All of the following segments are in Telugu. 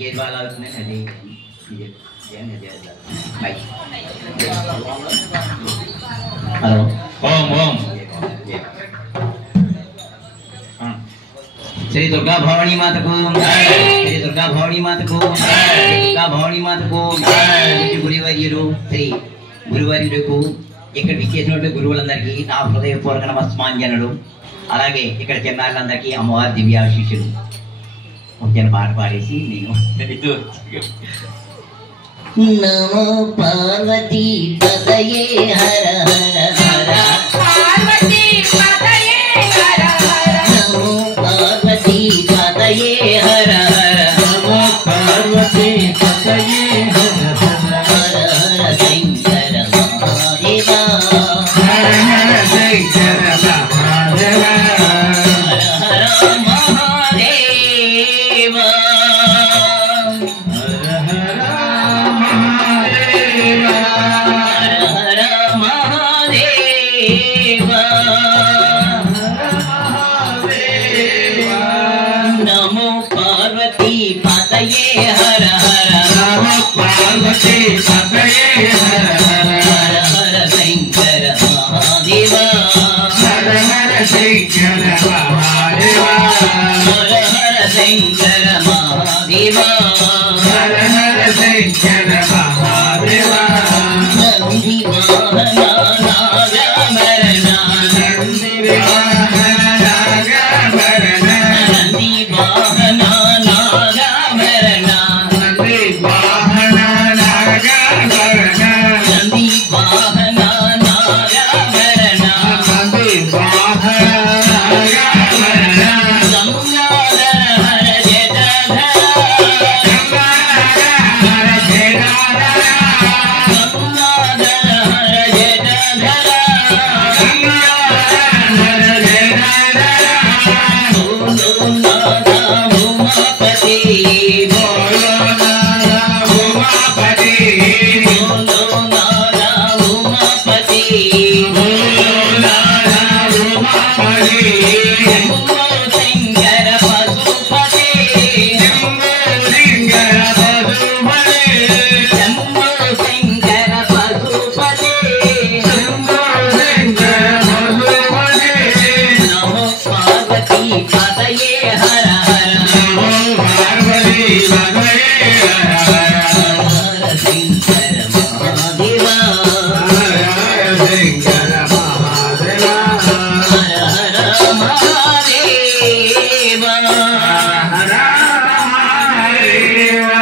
ये वाला उसमें है ये भाई हेलो ओम ओम श्री दुर्गा भवानी माता को श्री दुर्गा भवानी माता को दुर्गा भवानी माता को గురువార్యులు శ్రీ గురువార్యులకు ఇక్కడ విచ్చేసినటువంటి గురువులందరికీ నా హృదయపూర్వక నమస్మాంజనులు. అలాగే ఇక్కడ చిన్నారులందరికీ అమ్మవారి దివ్యాశీస్సులు. ఒక పాట పాడేసి నేను నమో పార్వతీ పతయే హర హర హర పార్వతీ పతయే హర హర నమో పార్వతీ పతయే హర హర నమో పార్వతీ పతయే హర హర హర హర శంకర మహాదేవా హర హర శంకర మహాదేవా హర హర మహాదేవా హర హర మహాదేవా హర హర మహాదేవా నమో పార్వతీ పతయే హర హర నమో పార్వతీ పతయే హర హర హర హర శంకర మహాదేవా హర హర శంకర మహాదేవా హర హర శంకర మహాదేవా హర హర శంకర మహాదేవా నంది వాహన నాగమరణ నంది వాహన నాగభరణ నంది వాహన నాగమరణ నంది వాహన నాగభరణ నంది వాహన నాగమరణ నంది వాహన నాగభరణ గంగాధర హర జటాధర హర జటాధర గంగాధర హర జటాధర హర జటాధర బోలో నాథ ఉమాపతి బోలో నాథ ఉమాపతి బోలో నాథ ఉమాపతి బోలో నాథ ఉమాపతి శంభో శంకర పశుపతి శంభో శంకర పశుపతి శంభో శంకర పశుపతి శంభో శంకర పశుపతి నమో పార్వతీ పతయే హర హర నమో పార్వతీ పతయే హర హర హర శంకర మహాదేవా హర హర శంకర మహాదేవా హర హర మహాదేవా హర మహాదేవా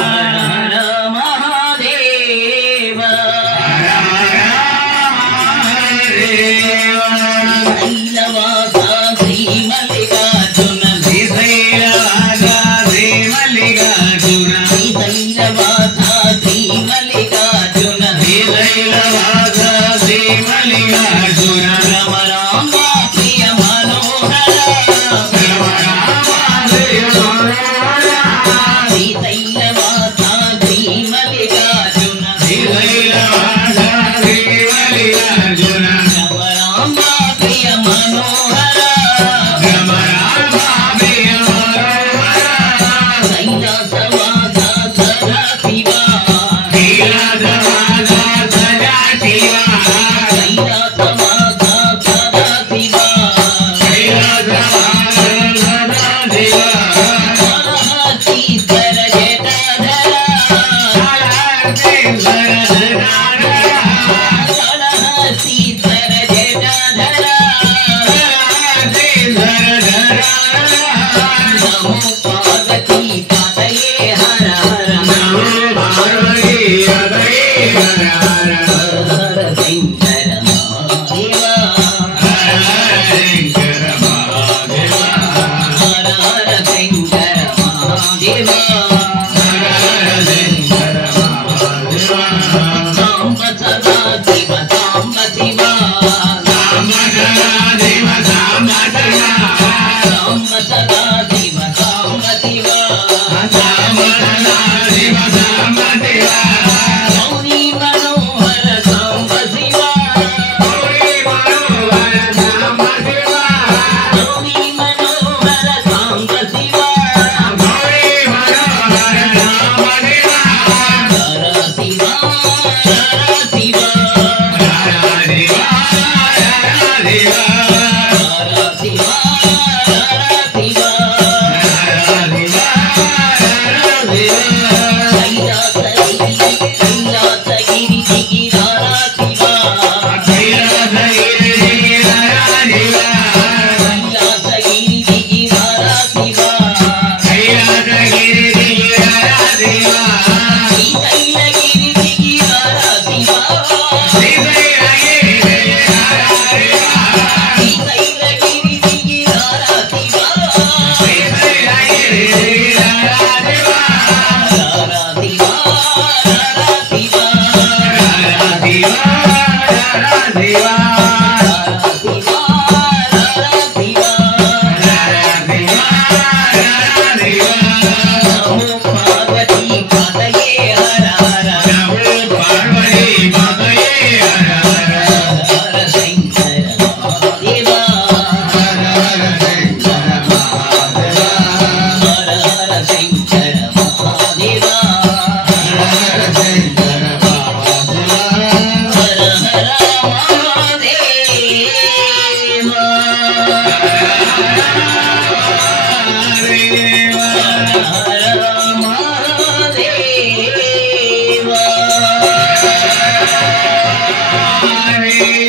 హర హర మహాదేవా శైలవాస శ్రీ మల్లికార్జున శ్రీశైలవాస శ్రీ మల్లికార్జున రమరాంబ ప్రియ మనోహర శ్రీశైలవాస శ్రీ మల్లికార్జున రమరాంబ ప్రియ మనోహర కైలాసవాస సదా శివ కైలాసవాస సదా శివ కాళహస్తీశ్వర జటాధర కాళహస్తీశ్వర జటాధర నమో పార్వతీ పతయే హర హర హర హర శంకర మహాదేవా హర హర శంకర మహాదేవా సాంబ సదా శివ సాంబ శివ సాంబ సదా శివ సాంబ శివ గౌరీ మనోహర సాంబ శివ గౌరీ మనోహర సాంబ శివ హరి